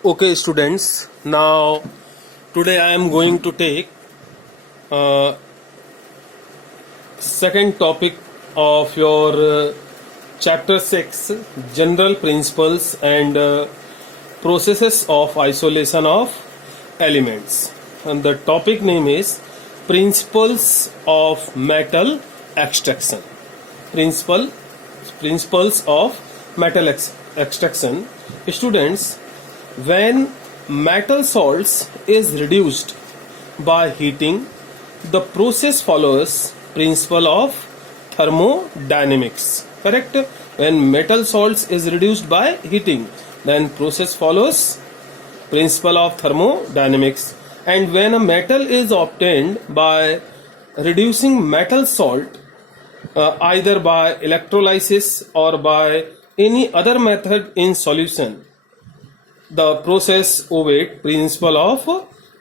Okay, students. Now, today I am going to take uh, second topic of your chapter 6, general principles and processes of isolation of elements. And the topic name is principles of metal extraction. Principle Principles of metal extraction. Students, when metal salts is reduced by heating, the process follows principle of thermodynamics. Correct? When metal salts is reduced by heating, then process follows principle of thermodynamics. And when a metal is obtained by reducing metal salt, either by electrolysis or by any other method in solution, the process obeyed principle of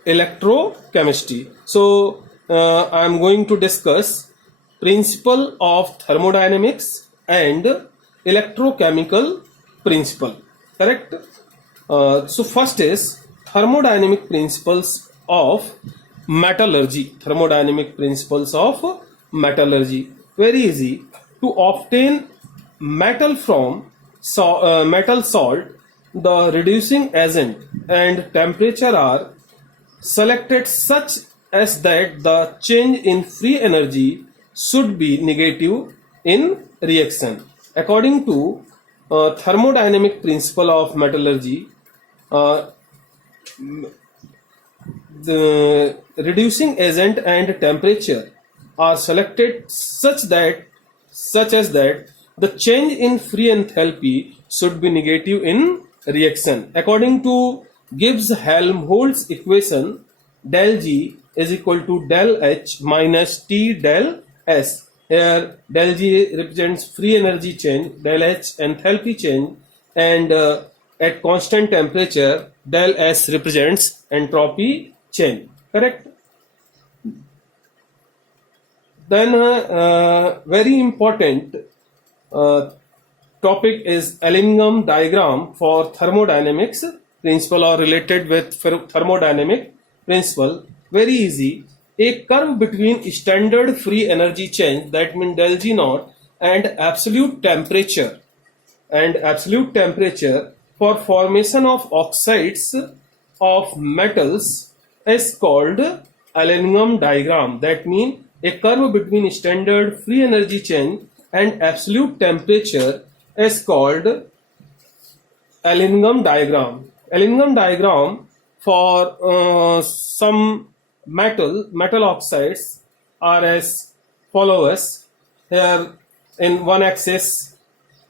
electrochemistry. So I am going to discuss principle of thermodynamics and electrochemical principle. Correct? So first is thermodynamic principles of metallurgy. Thermodynamic principles of metallurgy. Very easy. To obtain metal from metal salt, the reducing agent and temperature are selected such as that the change in free energy should be negative in reaction. According to thermodynamic principle of metallurgy, the reducing agent and temperature are selected such as that the change in free enthalpy should be negative in reaction. According to Gibbs-Helmholtz equation, del G is equal to del H minus T del S. Here del G represents free energy change, del H enthalpy change, and at constant temperature del S represents entropy change. Correct? Then very important topic is Ellingham diagram for thermodynamics principle or related with thermodynamic principle. Very easy. A curve between standard free energy change, that means del G naught, and absolute temperature for formation of oxides of metals is called Ellingham diagram. That means a curve between standard free energy change and absolute temperature is called Ellingham diagram. Ellingham diagram for some metal oxides are as follows. Here in one axis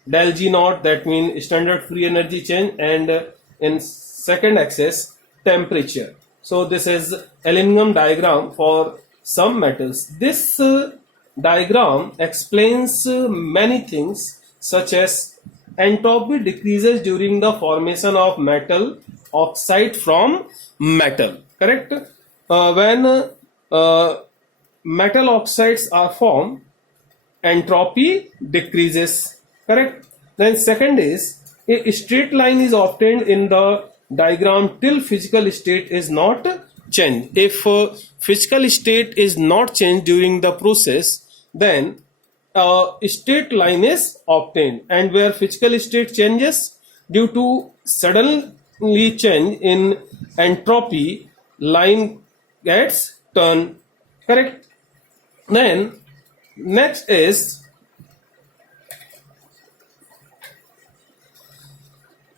del G naught, that means standard free energy change, and in second axis temperature. So this is Ellingham diagram for some metals. This diagram explains many things, such as entropy decreases during the formation of metal oxide from metal. Correct? When metal oxides are formed, entropy decreases. Correct? Then second is a straight line is obtained in the diagram till physical state is not changed. If physical state is not changed during the process, then a straight line is obtained, and where physical state changes due to suddenly change in entropy, line gets turned. Correct? Then next is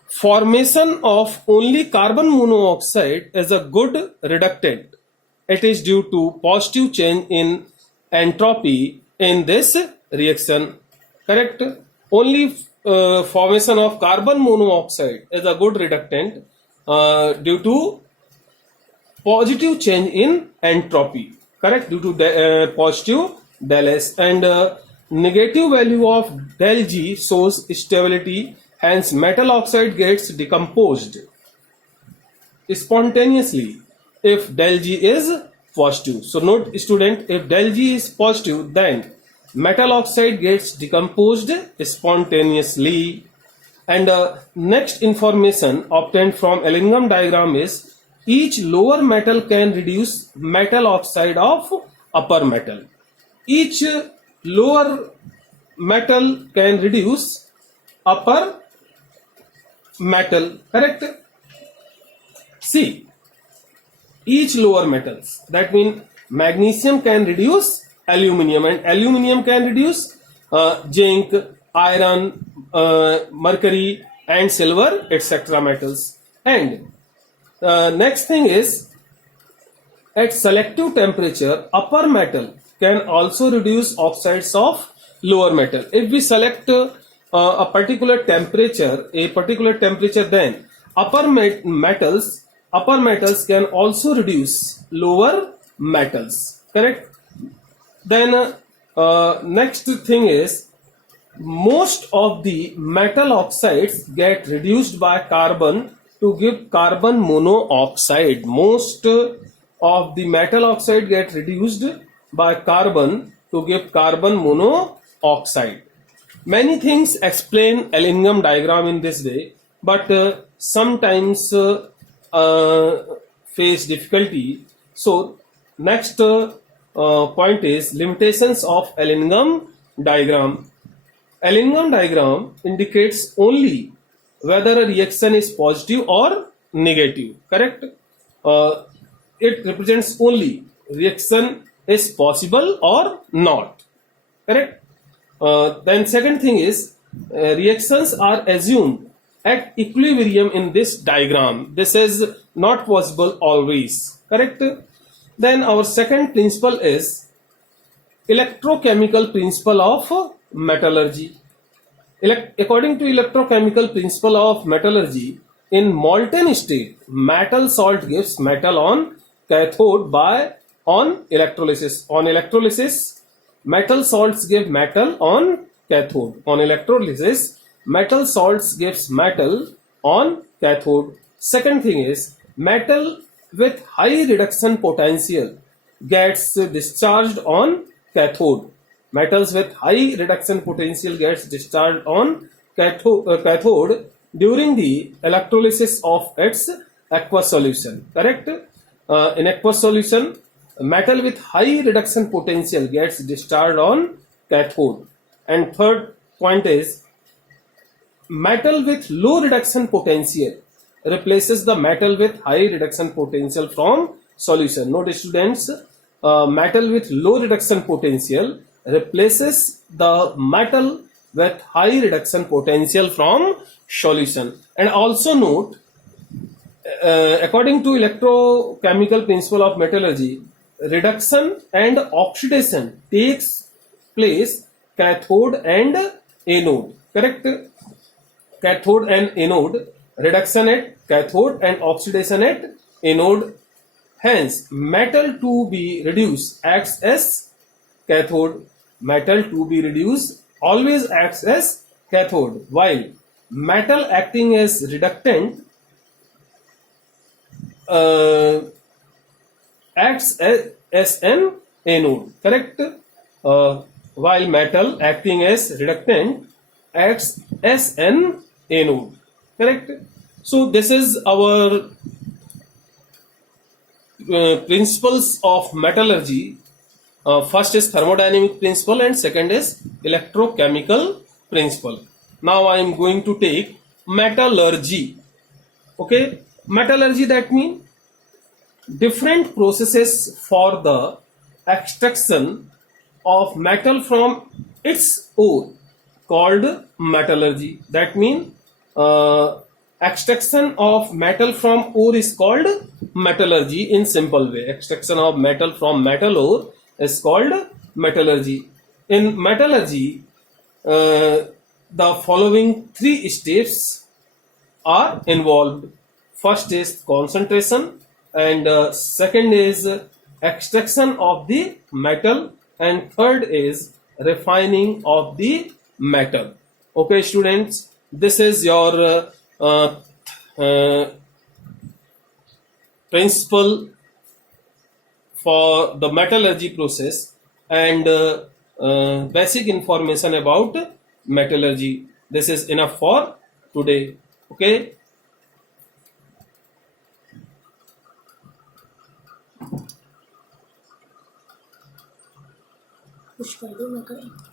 formation of only carbon monoxide as a good reductant. It is due to positive change in entropy in this reaction. Correct? Only formation of carbon monoxide as a good reductant due to positive change in entropy. Correct? Due to positive del S, and negative value of del G shows stability. Hence, metal oxide gets decomposed spontaneously if del G is positive. So note, student, if del G is positive, then metal oxide gets decomposed spontaneously. And next information obtained from Ellingham diagram is each lower metal can reduce metal oxide of upper metal. Each lower metal can reduce upper metal, correct? See, each lower metals, that means magnesium can reduce aluminium, and aluminium can reduce zinc, iron, mercury and silver, etc. metals. And next thing is, at selective temperature, upper metal can also reduce oxides of lower metal. If we select a particular temperature, then upper metals can also reduce lower metals, correct? Then next thing is, most of the metal oxides get reduced by carbon to give carbon monoxide. Most of the metal oxide get reduced by carbon to give carbon monoxide. Many things explain Ellingham diagram in this way, but sometimes face difficulty. So next point is limitations of Ellingham diagram. Ellingham diagram indicates only whether a reaction is positive or negative, correct? It represents only reaction is possible or not, correct? Then second thing is, reactions are assumed at equilibrium in this diagram. This is not possible always, correct? Then our second principle is electrochemical principle of metallurgy. According to electrochemical principle of metallurgy, in molten state, metal salt gives metal on cathode on electrolysis. On electrolysis, metal salts give metal on cathode. On electrolysis, metal salts gives metal on cathode. Second thing is, metal with high reduction potential gets discharged on cathode. Metals with high reduction potential gets discharged on cathode during the electrolysis of its aqueous solution, correct? In aqueous solution, metal with high reduction potential gets discharged on cathode. And third point is, metal with low reduction potential replaces the metal with high reduction potential from solution. Note students, metal with low reduction potential replaces the metal with high reduction potential from solution. And also note, according to electrochemical principle of metallurgy, reduction and oxidation takes place cathode and anode, correct? Cathode and anode, reduction at cathode and oxidation at anode. Hence, metal to be reduced acts as cathode. Metal to be reduced always acts as cathode, while metal acting as reductant acts as an anode, correct? While metal acting as reductant acts as an anode, correct? So this is our principles of metallurgy. First is thermodynamic principle and second is electrochemical principle. Now I am going to take metallurgy. Okay, metallurgy, that means different processes for the extraction of metal from its ore called metallurgy. That means extraction of metal from ore is called metallurgy in simple way. Extraction of metal from metal ore is called metallurgy. In metallurgy, the following three steps are involved. First is concentration, and second is extraction of the metal, and third is refining of the metal. Okay students, this is your principle for the metallurgy process and basic information about metallurgy. This is enough for today. Okay. Push कर दो मैं करें